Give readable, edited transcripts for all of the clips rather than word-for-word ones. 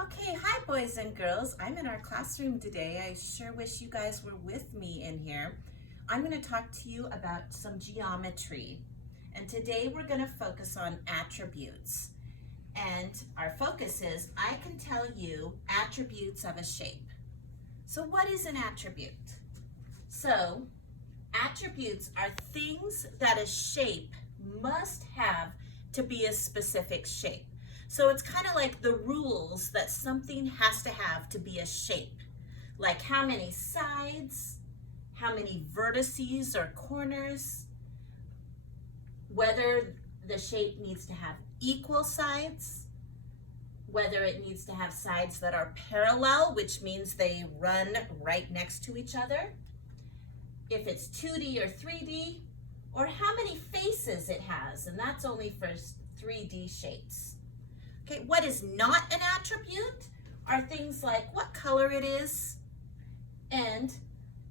Okay, hi boys and girls. I'm in our classroom today. I sure wish you guys were with me in here. I'm going to talk to you about some geometry. And today we're going to focus on attributes. And our focus is, I can tell you attributes of a shape. So what is an attribute? So attributes are things that a shape must have to be a specific shape. So it's kind of like the rules that something has to have to be a shape. Like how many sides, how many vertices or corners, whether the shape needs to have equal sides, whether it needs to have sides that are parallel, which means they run right next to each other, if it's 2D or 3D, or how many faces it has, and that's only for 3D shapes. Okay, what is not an attribute are things like what color it is and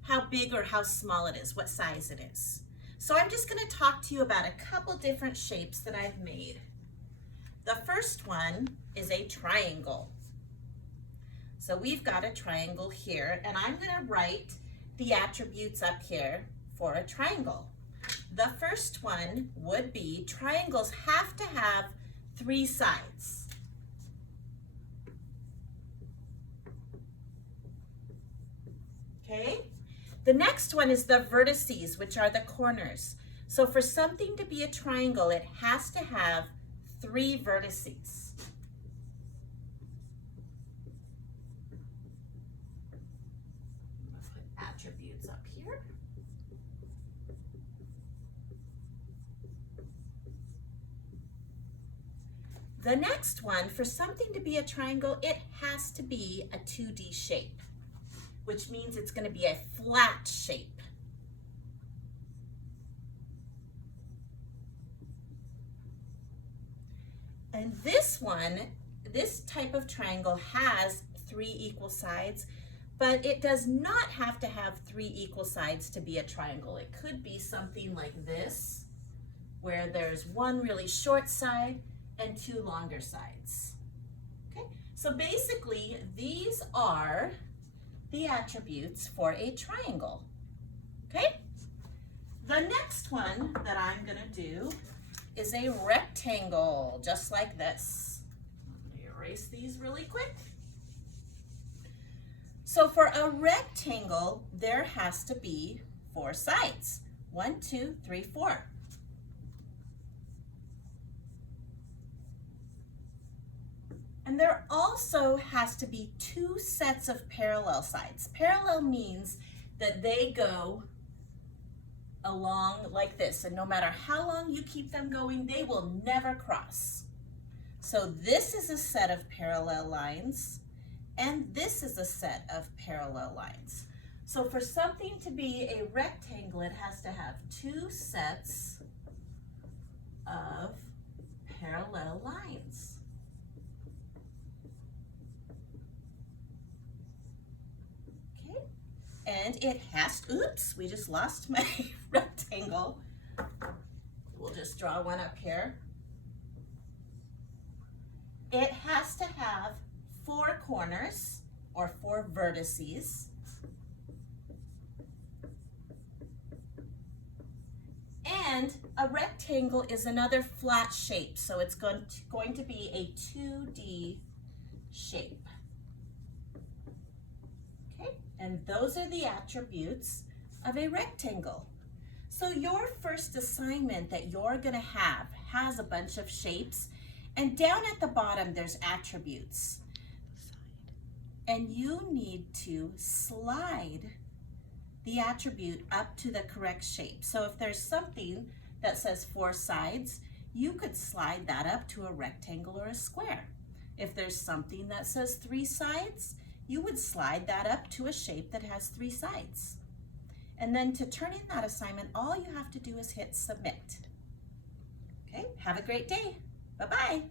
how big or how small it is, what size it is. So I'm just going to talk to you about a couple different shapes that I've made. The first one is a triangle. So we've got a triangle here, and I'm going to write the attributes up here for a triangle. The first one would be triangles have to have 3 sides. Okay? The next one is the vertices, which are the corners. So for something to be a triangle, it has to have 3 vertices. I'm going to put attributes up here. The next one, for something to be a triangle, it has to be a 2D shape, which means it's going to be a flat shape. And this one, this type of triangle has 3 equal sides, but it does not have to have 3 equal sides to be a triangle. It could be something like this, where there's 1 really short side and 2 longer sides. Okay, so basically these are the attributes for a triangle. Okay, the next one that I'm going to do is a rectangle, just like this. Let me erase these really quick. So for a rectangle, there has to be 4 sides. 1, 2, 3, 4. And there also has to be 2 sets of parallel sides. Parallel means that they go along like this, and no matter how long you keep them going, they will never cross. So this is a set of parallel lines, and this is a set of parallel lines. So for something to be a rectangle, it has to have 2 sets of parallel lines. And it has, oops, we just lost my rectangle. We'll just draw one up here. It has to have 4 corners or 4 vertices. And a rectangle is another flat shape, so it's going to be a 2D shape. And those are the attributes of a rectangle. So your first assignment that you're going to have has a bunch of shapes, and down at the bottom there's attributes. And you need to slide the attribute up to the correct shape. So if there's something that says 4 sides, you could slide that up to a rectangle or a square. If there's something that says 3 sides, you would slide that up to a shape that has 3 sides. And then to turn in that assignment, all you have to do is hit submit. Okay, have a great day. Bye-bye.